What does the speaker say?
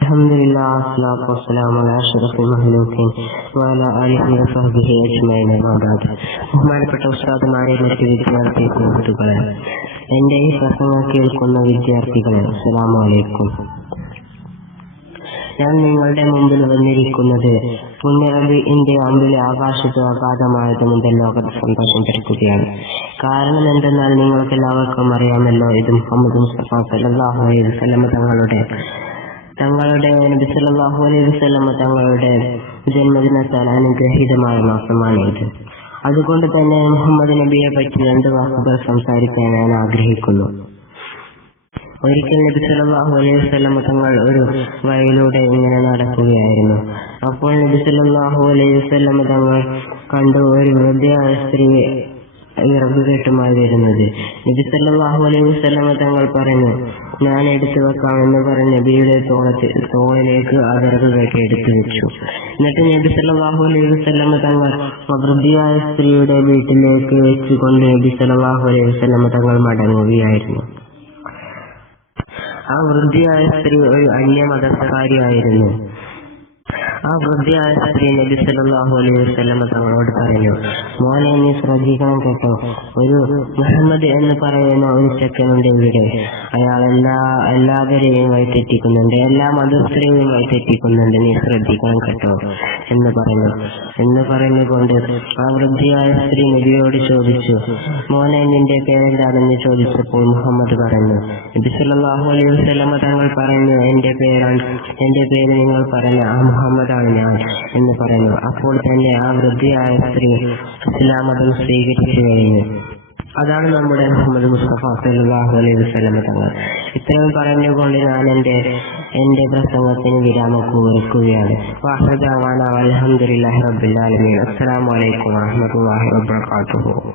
الحمد لله والصلاة والسلام على أشرف المخلوقين وعلى آله وصحبه أجمعين أما بعد ബഹുമാനപ്പെട്ട ഉസ്താദുമാരെ മറ്റ് വിദ്യാർത്ഥി സുഹൃത്തുക്കളെ എന്റെ ഈ പ്രസംഗം കേൾക്കുന്ന വിദ്യാർത്ഥികളെ അസ്സലാമു അലൈക്കും ഞാൻ നിങ്ങളുടെ മുമ്പിൽ വന്നിരിക്കുന്നത് പുണ്യറബിന്റെ അമ്പിലെ ആകാശത്ത് അഗാധമായത് മുതൽ ലോകത്ത് സന്തോഷം തിരക്കുകയാണ് കാരണം എന്തെന്നാൽ നിങ്ങൾക്ക് എല്ലാവർക്കും അറിയാമല്ലോ ഇത് മുഹമ്മദ് മുസ്തഫ സല്ലല്ലാഹു അലൈഹി വസല്ലമ തങ്ങളുടെ തങ്ങളുടെ നബി സല്ലല്ലാഹു അലൈഹി വസ്ലമ തങ്ങളുടെ ജന്മദിനത്താൽ അനുഗ്രഹീതമായ മാസമാണ് ഇത്. അതുകൊണ്ട് തന്നെ മുഹമ്മദ് നബിയെ പറ്റി രണ്ട് വാക്കുകൾ സംസാരിക്കാൻ ഞാൻ ആഗ്രഹിക്കുന്നു. ഒരിക്കൽ നബി സല്ലല്ലാഹു അലൈഹി വസ്ലമ തങ്ങൾ ഒരു വഴിയിലൂടെ ഇങ്ങനെ നടക്കുകയായിരുന്നു. അപ്പോൾ നബി സല്ലല്ലാഹു അലൈഹി വസ്ലമ തങ്ങൾ കണ്ടു ഒരു വൃദ്ധയായ സ്ത്രീ ഇറങ്ങുകെട്ടുമായി വരുന്നത്. നബി അലൈഹി വസ്ലമ തങ്ങൾ പറഞ്ഞു ഞാൻ എടുത്തു വെക്കാമെന്ന് പറഞ്ഞ നബിയുടെ തോളത്തിൽ തോളിലേക്ക് ആ വിറകുകെട്ട് എടുത്തു വെച്ചു. എന്നിട്ട് നബി അലൈഹി വസ്ലമ തങ്ങൾ വൃദ്ധിയായ സ്ത്രീയുടെ വീട്ടിലേക്ക് വെച്ചുകൊണ്ട് നബി അലൈഹി വസ്ലമ തങ്ങൾ മടങ്ങുകയായിരുന്നു. ആ വൃദ്ധിയായ സ്ത്രീ ഒരു അന്യ മതക്കാരിയായിരുന്നു ആ വൃദ്ധയായ സ്ത്രീ നബി സല്ലാഹു അലൈഹി വസ്ലമ തങ്ങളോട് പറഞ്ഞു മോനെ നീ ശ്രദ്ധിക്കണം കേട്ടോ. ഒരു മുഹമ്മദ് എന്ന് പറയുന്ന ഒരു ചെക്കനുണ്ട് ഇവിടെ. അയാൾ എല്ലാ എല്ലാവരെയും വഴിതെറ്റിക്കുന്നുണ്ട്. എല്ലാ മതസ്ഥരെയും വഴിതെറ്റിക്കുന്നുണ്ട്. നീ ശ്രദ്ധിക്കണം കേട്ടോ എന്ന് പറഞ്ഞു എന്ന് പറഞ്ഞുകൊണ്ട് ആ വൃദ്ധിയായ സ്ത്രീ നബിയോട് ചോദിച്ചു മോനെ നിന്റെ പേരെന്താണെന്ന് ചോദിച്ചപ്പോൾ മുഹമ്മദ് പറഞ്ഞു ബിസല്ലല്ലാഹു അലൈഹി വസ്ലമ തങ്ങൾ പറഞ്ഞു എന്റെ പേരാണ് എന്റെ പേര് നിങ്ങൾ പറഞ്ഞു ആ മുഹമ്മദാണ് ഞാൻ എന്ന് പറഞ്ഞു അപ്പോൾ തന്നെ ആ വൃദ്ധിയായ സ്ത്രീ ഇസ്ലാം മതം സ്വീകരിച്ചു കഴിഞ്ഞു. അതാണ് നമ്മുടെ മുഹമ്മദ് മുസ്തഫ സല്ലല്ലാഹു അലൈഹി വസ്ലമ തങ്ങൾ. ഇത്രയും പറഞ്ഞുകൊണ്ട് ഞാൻ എന്റെ എന്റെ പ്രസംഗത്തിന് വിരാമം കുറിക്കുകയാണ് വാഹൃദാവാന അൽഹംദുലില്ലാഹി റബ്ബിൽ ആലമീൻ. അസ്സലാമു അലൈക്കും വറഹ്മത്തുള്ളാഹി വബറകാതുഹു.